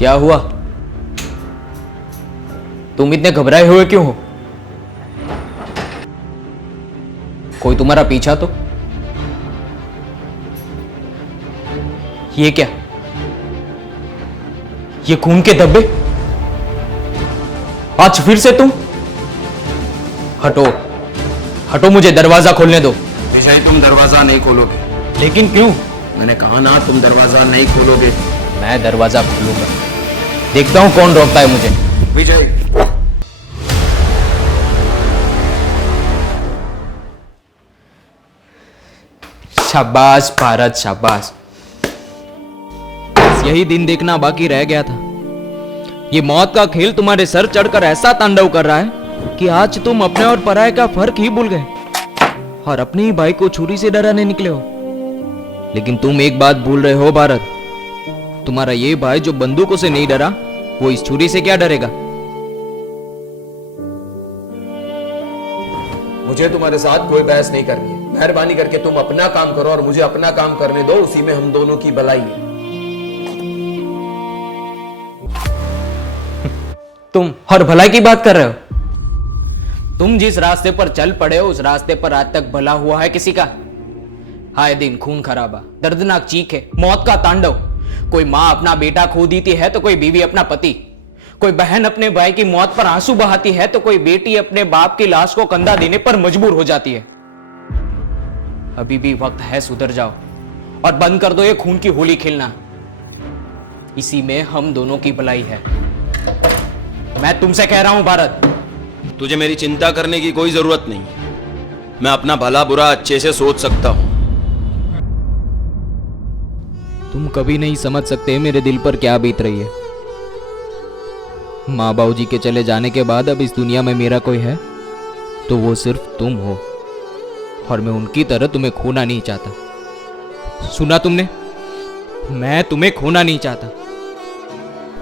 क्या हुआ? तुम इतने घबराए हुए क्यों हो? कोई तुम्हारा पीछा तो? ये क्या? ये खून के धब्बे? आज फिर से तुम? हटो हटो, मुझे दरवाजा खोलने दो। विजय, तुम दरवाजा नहीं खोलोगे। लेकिन क्यों? मैंने कहा ना, तुम दरवाजा नहीं खोलोगे। मैं दरवाजा खोलूंगा। देखता हूं कौन रोकता है मुझे। विजय, शाबाश भारत, शाबाश। यही दिन देखना बाकी रह गया था। ये मौत का खेल तुम्हारे सर चढ़कर ऐसा तांडव कर रहा है कि आज तुम अपने और पराये का फर्क ही भूल गए और अपने ही भाई को छुरी से डराने निकले हो। लेकिन तुम एक बात भूल रहे हो भारत, तुम्हारा ये भाई जो बंदूकों से नहीं डरा, वो इस छुरी से क्या डरेगा? मुझे तुम्हारे साथ कोई बहस नहीं करनी है। मेहरबानी करके तुम अपना काम करो और मुझे अपना काम करने दो, उसी में हम दोनों की भलाई है। तुम और भलाई की बात कर रहे हो? तुम जिस रास्ते पर चल पड़े हो, उस रास्ते पर आज तक भला हुआ है किसी का? आए दिन खून खराबा, दर्दनाक चीखें, मौत का तांडव। कोई मां अपना बेटा खो देती है तो कोई बीवी अपना पति, कोई बहन अपने भाई की मौत पर आंसू बहाती है तो कोई बेटी अपने बाप की लाश को कंधा देने पर मजबूर हो जाती है। अभी भी वक्त है, सुधर जाओ और बंद कर दो ये खून की होली खेलना। इसी में हम दोनों की भलाई है। मैं तुमसे कह रहा हूं भारत। तुझे मेरी चिंता करने की कोई जरूरत नहीं। मैं अपना भला बुरा अच्छे से सोच सकता हूं। तुम कभी नहीं समझ सकते मेरे दिल पर क्या बीत रही है। माँ बाबू जी के चले जाने के बाद अब इस दुनिया में मेरा कोई है तो वो सिर्फ तुम हो, और मैं उनकी तरह तुम्हें खोना नहीं चाहता। सुना तुमने? मैं तुम्हें खोना नहीं चाहता।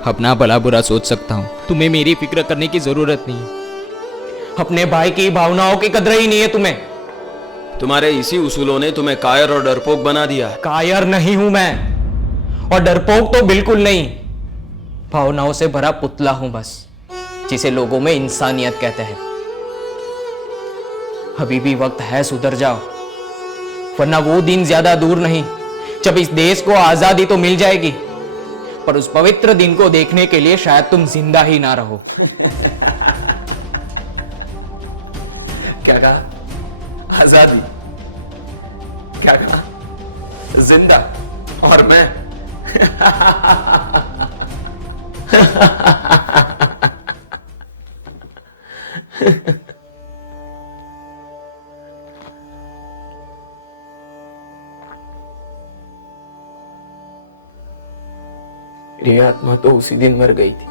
अपना भला बुरा सोच सकता हूं, तुम्हें मेरी फिक्र करने की जरूरत नहीं है। अपने भाई की भावनाओं की कदर ही नहीं है तुम्हें। तुम्हारे इसी उसूलों ने तुम्हें कायर और डरपोक बना दिया है। कायर नहीं हूं मैं, और डरपोक तो बिल्कुल नहीं। भावनाओं से भरा पुतला हूं बस, जिसे लोगों में इंसानियत कहते हैं। अभी भी वक्त है, सुधर जाओ, वरना वो दिन ज्यादा दूर नहीं जब इस देश को आजादी तो मिल जाएगी, पर उस पवित्र दिन को देखने के लिए शायद तुम जिंदा ही ना रहो। क्या कहा? आजादी? क्या कहा? जिंदा? और मैं? मेरी आत्मा तो उसी दिन मर गई थी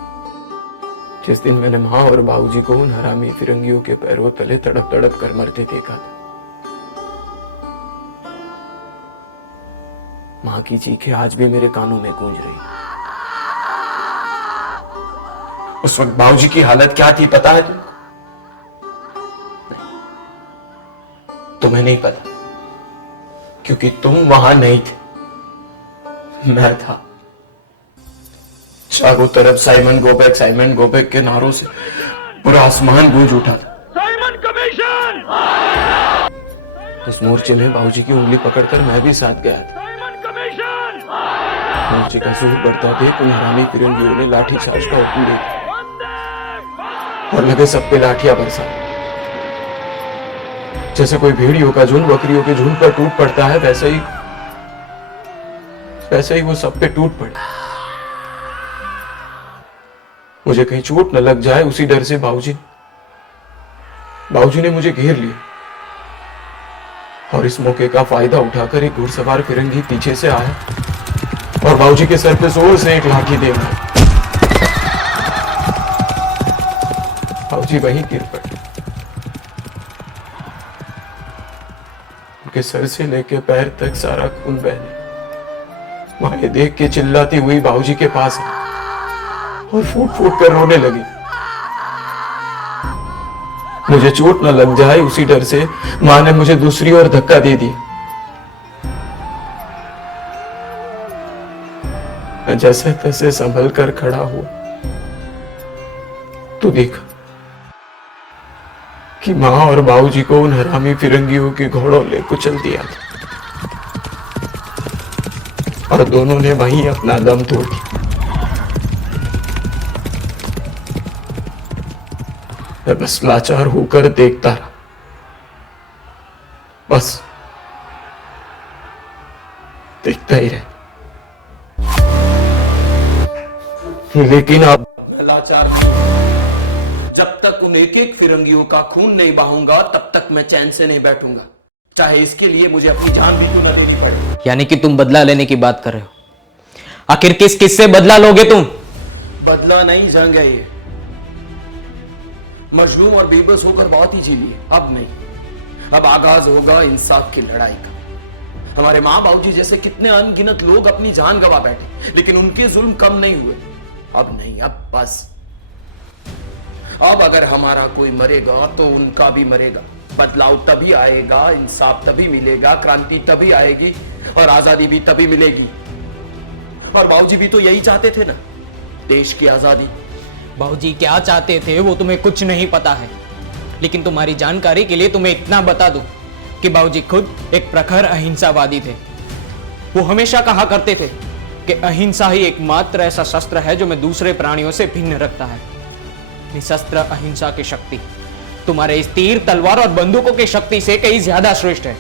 जिस दिन मैंने माँ और बाबूजी को उन हरामी फिरंगियों के पैरों तले तड़प तड़प कर मरते देखा था। माँ की चीखें आज भी मेरे कानों में गूंज रही। उस वक्त बाबूजी की हालत क्या थी पता है तुमको? तुम्हें नहीं पता, क्योंकि तुम वहां नहीं थे, मैं था। चारों तरफ साइमन गोबैक के नारों से पूरा आसमान गूंज उठा था। Simon commission! उस मोर्चे में बाबूजी की उंगली पकड़कर मैं भी साथ गया था। मोर्चे का जोर बढ़ता देख उन हरामी फिरंगियों ने लाठी चार्ज का हुक्म दे दिया और लगे सब पे लाठियां बरसा। जैसे कोई भेड़ियों का झुंड बकरियों के झुंड पर टूट पड़ता है, वैसे ही वो सब पे टूट पड़े। मुझे कहीं चोट न लग जाए, उसी डर से बाबूजी ने मुझे घेर लिया, और इस मौके का फायदा उठाकर एक घुड़सवार फिरंगी पीछे से आया और बाबूजी के सर पे जोर से एक लाठी दे मारी। बाबूजी वहीं गिर पड़े। उनके सर से लेके पैर तक सारा खून बहने। मां ये देख के चिल्लाती हुई बाबूजी के पास आई और फूट फूट कर रोने लगी। मुझे चोट न लग जाए, उसी डर से मां ने मुझे दूसरी ओर धक्का दे दिया। मैं जैसे तैसे संभल कर खड़ा हुआ तो देखा कि माँ और बाबूजी को उन हरामी फिरंगियों के घोड़ों ने कुचल दिया था और दोनों ने वहीं अपना दम तोड़ दिया। मैं बस लाचार होकर देखता रहा, बस देखता ही रहा। लेकिन अब मैं लाचार नहीं। जब तक उन एक एक फिरंगियों का खून नहीं बहाऊंगा तब तक मैं चैन से नहीं बैठूंगा, चाहे इसके लिए मुझे अपनी जान भी तो न देनी पड़े। यानी कि तुम बदला लेने की बात कर रहे हो। आखिर किस किस से बदला लोगे तुम? बदला नहीं जंग है ये। मजलूम और बेबस होकर बहुत ही जी लिए, अब नहीं। अब आगाज होगा इंसाफ की लड़ाई का। हमारे माँ बाबूजी जैसे कितने अनगिनत लोग अपनी जान गंवा बैठे, लेकिन उनके जुल्म कम नहीं हुए। अब नहीं, अब बस। अब अगर हमारा कोई मरेगा तो उनका भी मरेगा। बदलाव तभी आएगा, इंसाफ तभी मिलेगा, क्रांति तभी आएगी और आजादी भी तभी मिलेगी। और बाबूजी भी तो यही चाहते थे ना, देश की आजादी। बाबूजी क्या चाहते थे वो तुम्हें कुछ नहीं पता है, लेकिन तुम्हारी जानकारी के लिए तुम्हें इतना बता दूं कि बाबूजी खुद एक प्रखर अहिंसावादी थे। वो हमेशा कहा करते थे कि अहिंसा ही एकमात्र ऐसा शस्त्र है जो मैं दूसरे प्राणियों से भिन्न रखता है। निशस्त्र अहिंसा की शक्ति तुम्हारे इस तीर, तलवार और बंदूकों की शक्ति से कहीं ज्यादा श्रेष्ठ है।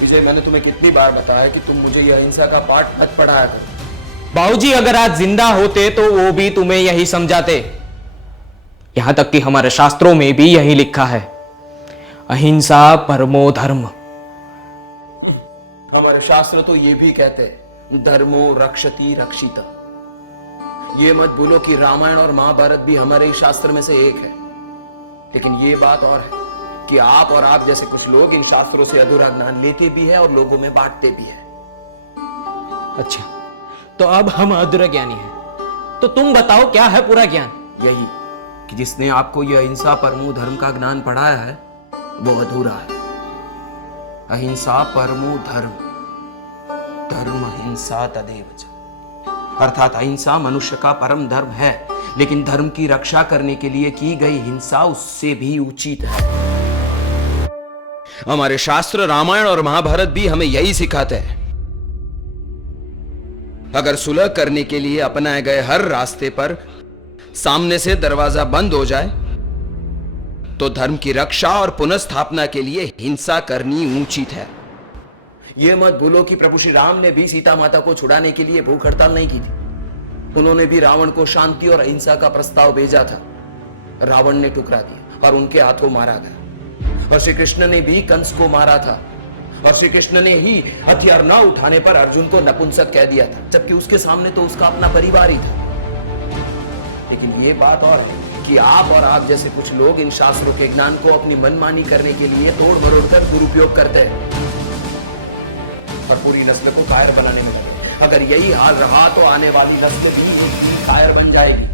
विजय, मैंने तुम्हें कितनी बार बताया कि तुम मुझे यह अहिंसा का पाठ मत पढ़ाया करो। बाबूजी अगर आज जिंदा होते तो वो भी तुम्हें यही समझाते। यहां तक कि हमारे शास्त्रों में भी यही लिखा है, अहिंसा परमो धर्म। हमारे शास्त्र तो ये भी कहते हैं, धर्मो रक्षति रक्षिता। ये मत भूलो कि रामायण और महाभारत भी हमारे शास्त्र में से एक है। लेकिन ये बात और है कि आप और आप जैसे कुछ लोग इन शास्त्रों से अधूरा ज्ञान लेते भी है और लोगों में बांटते भी है। अच्छा, तो अब हम अधूरा ज्ञानी हैं, तो तुम बताओ क्या है पूरा ज्ञान? यही कि जिसने आपको यह अहिंसा परमो धर्म का ज्ञान पढ़ाया है वो अधूरा है। अहिंसा परमो धर्म, धर्म अहिंसा तदेव च। अर्थात अहिंसा मनुष्य का परम धर्म है, लेकिन धर्म की रक्षा करने के लिए की गई हिंसा उससे भी उचित है। हमारे शास्त्र रामायण और महाभारत भी हमें यही सिखाते हैं। अगर सुलह करने के लिए अपनाए गए हर रास्ते पर सामने से दरवाजा बंद हो जाए तो धर्म की रक्षा और पुनर्स्थापना के लिए हिंसा करनी उचित है। यह मत भूलो कि प्रभु श्री राम ने भी सीता माता को छुड़ाने के लिए भूख हड़ताल नहीं की थी। उन्होंने भी रावण को शांति और अहिंसा का प्रस्ताव भेजा था। रावण ने ठुकरा दिया और उनके हाथों मारा गया। और श्री कृष्ण ने भी कंस को मारा था, और श्री कृष्ण ने ही हथियार न उठाने पर अर्जुन को नपुंसक कह दिया था, जबकि उसके सामने तो उसका अपना परिवार ही था। लेकिन ये बात और है कि आप और आप जैसे कुछ लोग इन शास्त्रों के ज्ञान को अपनी मनमानी करने के लिए तोड़ मरोड़ कर दुरुपयोग करते हैं और पूरी नस्ल को कायर बनाने में लगे। अगर यही हाल रहा तो आने वाली नस्ल भी कायर बन जाएगी।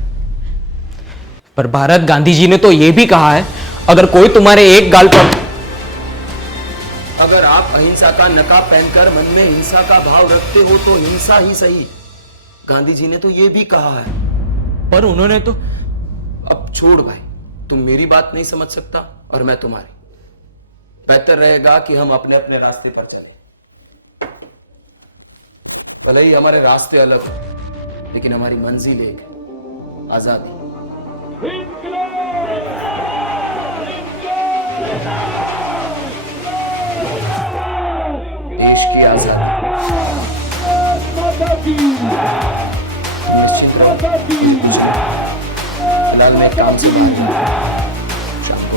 पर भारत गांधी जी ने तो यह भी कहा है, अगर कोई तुम्हारे एक गाल पर, अगर आप अहिंसा का नकाब पहनकर मन में हिंसा का भाव रखते हो तो हिंसा ही सही। गांधी जी ने तो यह भी कहा है। पर उन्होंने तो। अब छोड़ भाई, तुम मेरी बात नहीं समझ सकता और मैं तुम्हारी। बेहतर रहेगा कि हम अपने अपने रास्ते पर चलें। भले ही हमारे रास्ते अलग हो, लेकिन हमारी मंजिल एक है, आजादी। देश की आजादी। निश्चित रहो, फिलहाल मैं काम से बाहर शाम को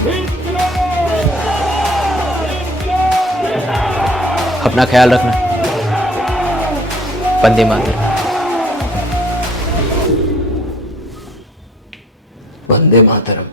अपना ख्याल रखना। वंदे मातरम। वंदे मातरम।